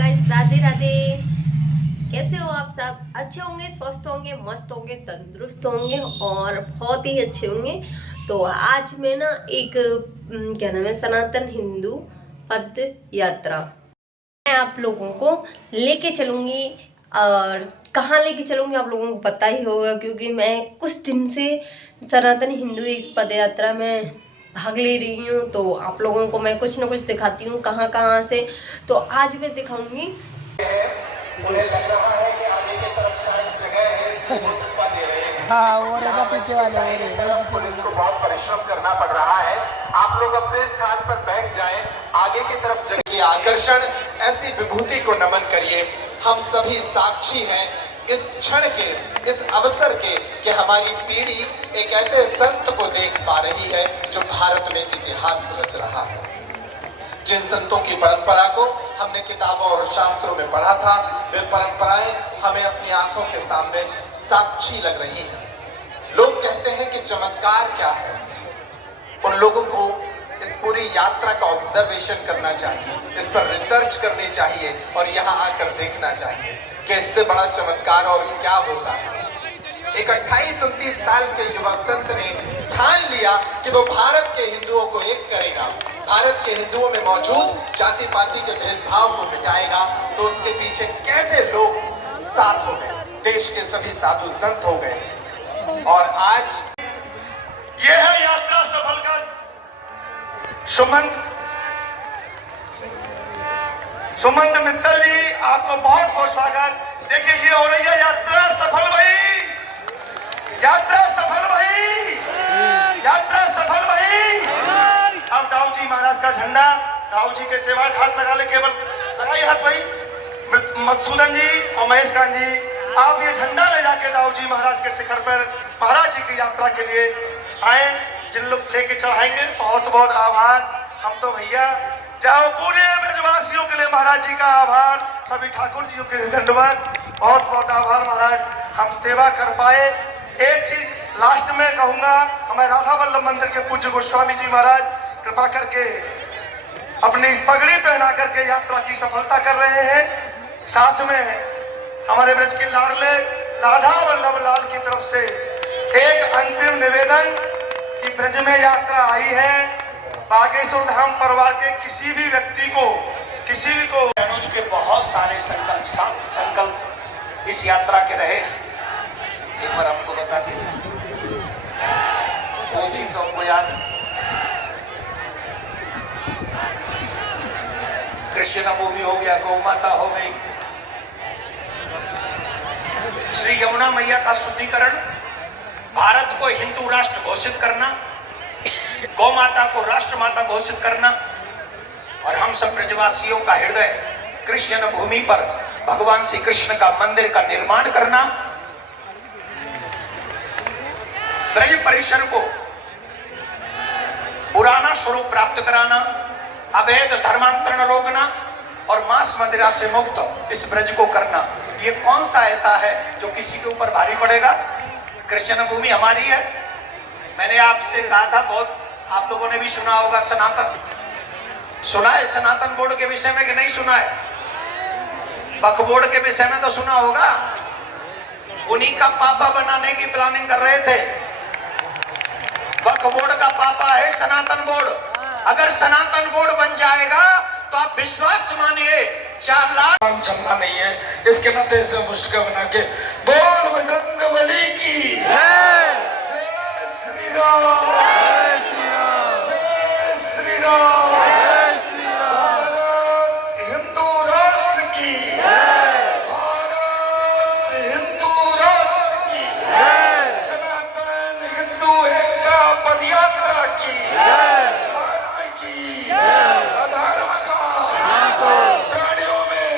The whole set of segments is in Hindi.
गाइस, राधे राधे। कैसे हो आप सब? अच्छे होंगे, स्वस्थ होंगे, मस्त होंगे, तंदुरुस्त होंगे और बहुत ही अच्छे होंगे। तो आज मैं ना एक क्या नाम है, सनातन हिंदू पद यात्रा मैं आप लोगों को लेके चलूंगी। और कहाँ लेके चलूंगी आप लोगों को पता ही होगा, क्योंकि मैं कुछ दिन से सनातन हिंदू इस पद यात्रा में भाग ले रही हूँ। तो आप लोगों को मैं कुछ ना कुछ दिखाती हूँ कहाँ कहाँ से। तो आज मैं दिखाऊंगी। उन्हें लग रहा है कि आगे की तरफ शायद जगह है, इसलिए वो धक्का दे रहे हैं। हाँ, वो रहना पीछे वाले हो रहे तरफ पुलिस को बहुत परिश्रम करना पड़ रहा है। आप लोग अपने स्थान पर बैठ जाएं। आगे की तरफ जगह की आकर्षण, ऐसी विभूति को नमन करिए। हम सभी साक्षी हैं इस क्षण के, इस अवसर के कि हमारी पीढ़ी एक ऐसे संत को देख पा रही है जो भारत में इतिहास रच रहा है। जिन संतों की परंपरा को हमने किताबों और शास्त्रों में पढ़ा था, वे परंपराएं हमें अपनी आंखों के सामने साक्षी लग रही हैं। लोग कहते हैं कि चमत्कार क्या है। उन लोगों को इस पूरी यात्रा का ऑब्जर्वेशन करना चाहिए, इस पर रिसर्च करनी चाहिए और यहाँ आकर देखना चाहिए कि इससे बड़ा चमत्कार और क्या होता है। एक 28-29 साल के युवा संत ने ठान लिया कि वो भारत के हिंदुओं को एक करेगा, भारत के हिंदुओं में मौजूद जाति पाति के भेदभाव को मिटाएगा। तो उसके पीछे कैसे लोग साथ हो गए, देश के सभी साधु संत हो गए और आज यह है यात्रा सफल का सुमंत मित्तल जी, आपको बहुत बहुत स्वागत। देखिए, ये हो रही है यात्रा सफल भाई, यात्रा सफल भाई, यात्रा सफल भाई। अब दाऊ जी महाराज का झंडा, दाऊ जी के सेवायत हाथ लगा ले, केवल लगाइए हाथ भाई। मधुसूदन जी और महेश खान जी, आप ये झंडा ले जाके दाऊ जी महाराज के शिखर पर महाराज जी की यात्रा के लिए आए। जिन लोग लेके चढ़ाएंगे, बहुत बहुत आभार। हम तो भैया जाओ, पूरे ब्रजवासियों के लिए महाराज जी का आभार, सभी ठाकुर जी के दंडवत, बहुत बहुत आभार महाराज, हम सेवा कर पाए। एक चीज लास्ट में कहूंगा, हमें राधा वल्लभ मंदिर के पूज्य गोस्वामी जी महाराज कृपा करके अपनी पगड़ी पहना करके यात्रा की सफलता कर रहे हैं। साथ में हमारे ब्रज के लाडले राधा वल्लभ लाल की तरफ से एक अंतिम निवेदन कि ब्रज में यात्रा आई है, बागेश्वर धाम परिवार के किसी भी व्यक्ति को, किसी भी को अनुज के बहुत सारे संकल्प इस यात्रा के रहे। एक बार हमको बता दीजिए, 2-3 तो हमको याद। कृष्ण नवमी हो गया, गौ माता हो गई, श्री यमुना मैया का शुद्धिकरण, भारत को हिंदू राष्ट्र घोषित करना, गौ माता को राष्ट्र माता घोषित करना और हम सब ब्रजवासियों का हृदय कृष्ण भूमि पर भगवान श्री कृष्ण का मंदिर का निर्माण करना, ब्रज परिसर को पुराना स्वरूप प्राप्त कराना, अवैध धर्मांतरण रोकना और मांस मदिरा से मुक्त इस ब्रज को करना। ये कौन सा ऐसा है जो किसी के ऊपर भारी पड़ेगा? कृष्ण भूमि हमारी है। मैंने आपसे कहा था, बहुत आप लोगों ने भी सुना होगा, सनातन सुना है, सनातन बोर्ड के विषय में कि नहीं सुना है? वक्फ बोर्ड के विषय में तो सुना होगा। उन्हीं का पापा बनाने की प्लानिंग कर रहे थे। वक्फ बोर्ड का पापा है सनातन बोर्ड। अगर सनातन बोर्ड बन जाएगा तो आप विश्वास मानिए 4 लाख चलना नहीं है। इसके नाते से मुष्ट का बना के बोल बजरंगबली की जय, जय श्री राम, जय श्री राम, जय श्री राम, जय श्री राम। भारत हिंदू राष्ट्र की जय, भारत हिंदू राष्ट्र की जय, सनातन हिंदू एकता पदयात्रा की जय, धर्म की जय, अधर्म का प्राणियों में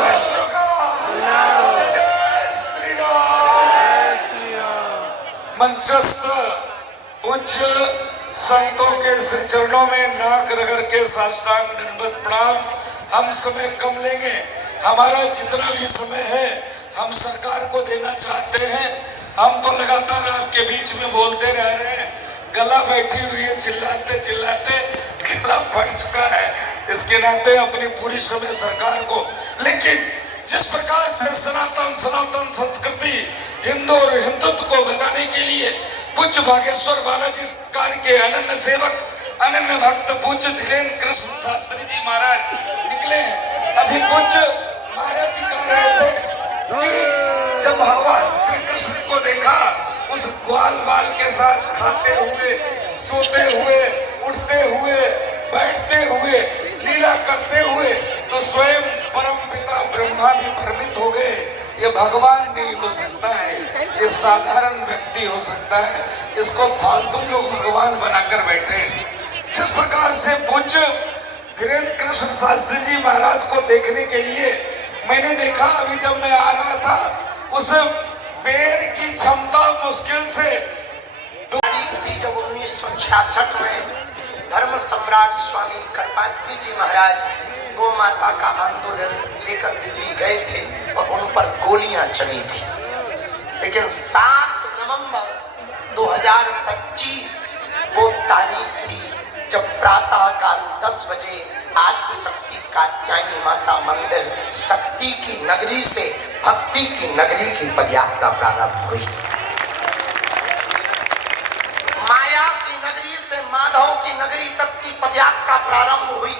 विश्व का जय, जय श्री राम, जय श्री राम। मंचस्थ पूज्य संतों के श्री चरणों में नाक रगड़ के साष्टांग दंडवत प्रणाम। हम समय कम लेंगे, हमारा जितना भी समय है हम सरकार को देना चाहते हैं। हम तो लगातार आपके बीच में बोलते रह रहे हैं, गला बैठी हुई है, चिल्लाते चिल्लाते गला फट चुका है। इसके नाते अपनी पूरी समय सरकार को, लेकिन जिस प्रकार से सनातन संस्कृति, हिंदू और हिंदुत्व को भगाने के लिए पूज्य बागेश्वर बालाजी सरकार के अनन्य सेवक, अनन्य भक्त पूज्य धीरेन्द्र कृष्ण शास्त्री जी महाराज निकले हैं। अभी पूज्य महाराज जी कह रहे थे कि जब भगवान श्री कृष्ण को देखा उस ग्वाल बाल के साथ खाते हुए, सोते हुए, उठते हुए, बैठते हुए, लीला करते हुए, तो स्वयं परम पिता ब्रह्मा भी भ्रमित हो गए। ये भगवान नहीं हो सकता है, ये साधारण व्यक्ति हो सकता है, इसको फालतू लोग भगवान बनाकर बैठे। जिस प्रकार से पूज्य धीरेन्द्र कृष्ण शास्त्री जी महाराज को देखने के लिए मैंने देखा, अभी जब मैं आ रहा था, उस पेड़ की क्षमता मुश्किल से तारीख थी जब 1966 में धर्म सम्राट स्वामी करपात्री जी महाराज गौ माता का आंदोलन लेकर दिल्ली गए थे और उन पर गोलियां चली थी। लेकिन 7 नवंबर 2025 वो तारीख थी जब प्रातः काल 10 बजे आद्य शक्ति कात्यायनी माता मंदिर शक्ति की नगरी से भक्ति की नगरी की पदयात्रा प्रारंभ हुई। माया की नगरी से माधव की नगरी तक की पदयात्रा प्रारंभ हुई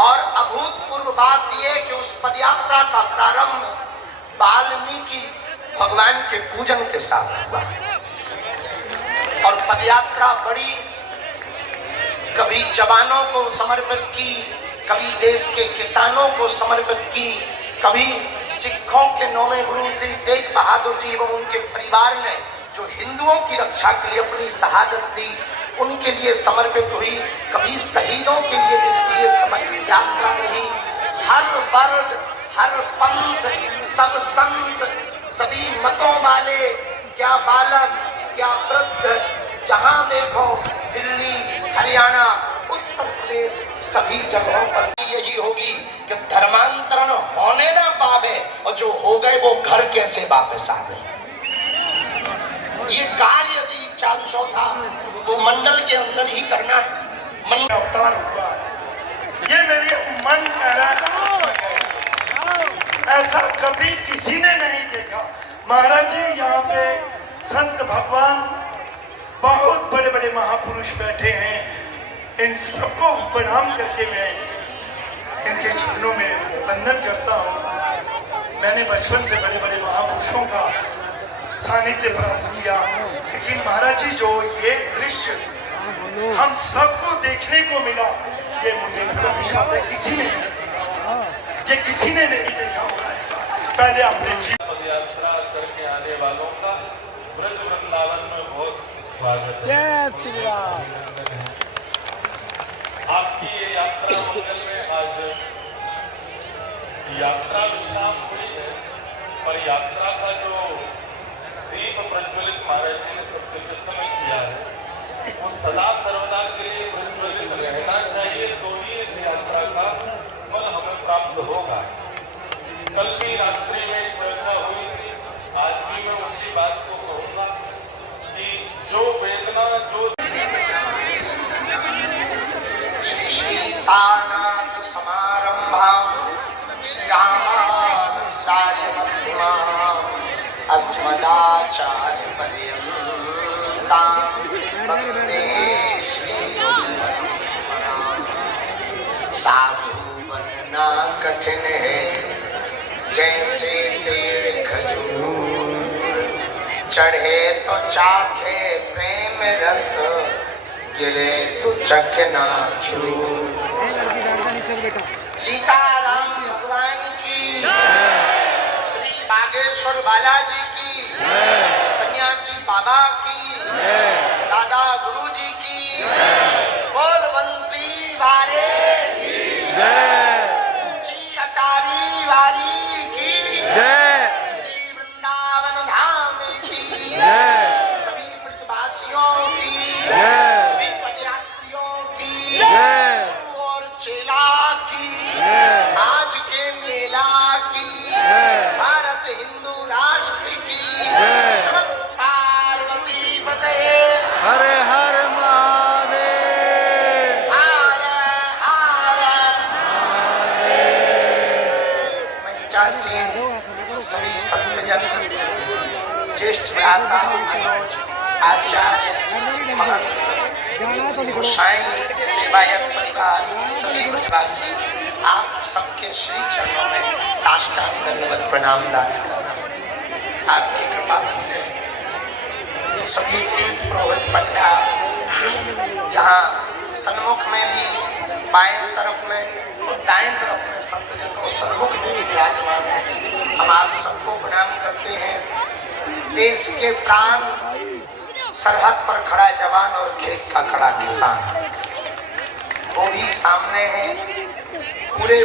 और अभूतपूर्व बात यह कि उस पदयात्रा का प्रारंभ वाल्मीकि भगवान के पूजन के साथ हुआ और पदयात्रा बड़ी, कभी जवानों को समर्पित की, कभी देश के किसानों को समर्पित की, कभी सिखों के 9वें गुरु श्री तेग बहादुर जी एवं उनके परिवार ने जो हिंदुओं की रक्षा के लिए अपनी शहादत दी उनके लिए समर्पित हुई, कभी शहीदों के लिए दिवसीय समर्पित यात्रा रही। हर वर्ग, हर पंथ, सब संत, सभी मतों वाले, क्या बालक क्या वृद्ध, जहां देखो दिल्ली, हरियाणा, उत्तर प्रदेश, सभी जगहों पर यही होगी कि धर्मांतरण होने ना पावे और जो हो गए वो घर कैसे वापस आ गए। ये कार्य यदि 400 था वो मंडल के अंदर ही करना है। मंडल अवतार हुआ, ये मेरी मन कह रहा है, आत्मा कह रही है। ऐसा कभी किसी ने नहीं देखा। महाराज जी यहाँ पे संत भगवान बहुत बड़े बड़े महापुरुष बैठे हैं, इन सबको प्रणाम करके मैं इनके चरणों में वंदन करता हूँ। मैंने बचपन से बड़े बड़े महापुरुषों का सानिध्य प्राप्त किया, लेकिन महाराज जी जो ये दृश्य हम सबको देखने को मिला, ये मुझे पूरा विश्वास है किसी ने नहीं देखा होगा, ये किसी ने नहीं देखा होगा ऐसा। पहले अपने जीवन पदयात्रा करके आने वालों का ब्रज वृंदावन में बहुत स्वागत है। जय श्री राम। आपकी ये यात्रा मंगल में आज यात्रा विश्राम हुई है, पर यात्रा का जो दीप प्रज्वलित महाराज जी ने सबके चित्त में किया है वो सदा सर्वदा के लिए प्रज्वलित रहना चाहिए, तो ही इस यात्रा का फल हमें प्राप्त होगा। कल भी रात्रि में चर्चा हुई थी, आज भी मैं उसी बात को कहूँगा कि जो वेदना जो श्री सीतानाथ समारंभां श्री रामानंदार्य मध्यमां अस्मदाचार्य पर्यन्तां वन्दे श्री गुरु परंपरां। साधु बनना कठिन है जैसे पेड़ खजूर, चढ़े तो चाखे प्रेम रस, गिरे तो चखना चूर। सीताराम भगवान की, श्री बागेश्वर बालाजी की, सन्यासी बाबा की, दादा गुरु जी की, बोल बंसी वारे की, जी अटारी वारी की, श्री वृंदावन धाम की, सभी ब्रजवासियों की, सभी पदयात्रियों की, गुरु और चेला की, आज के मेला की, भारत हिंदू राष्ट्र की, नमः पार्वती पते, हर हर महादेव। हर हर पंचासीन सभी संतजन, ज्येष्ठ भ्राता, अनुज, आचार्य, महंत, गोसाई, सेवायत परिवार, सभी ब्रजवासी, आप सबके श्री चरणों में साष्टांग दंडवत प्रणाम दास करना। आपकी कृपा बनी रहे। सभी तीर्थ पुरोहित पंडा यहाँ सन्मुख में भी, बाएं तरफ में और दाएं तरफ में संतजन को सन्मुख में भी विराजमान है। हम आप सबको प्रणाम करते हैं। देश के प्राण, सरहद पर खड़ा जवान और खेत का खड़ा किसान, वो भी सामने है। पूरे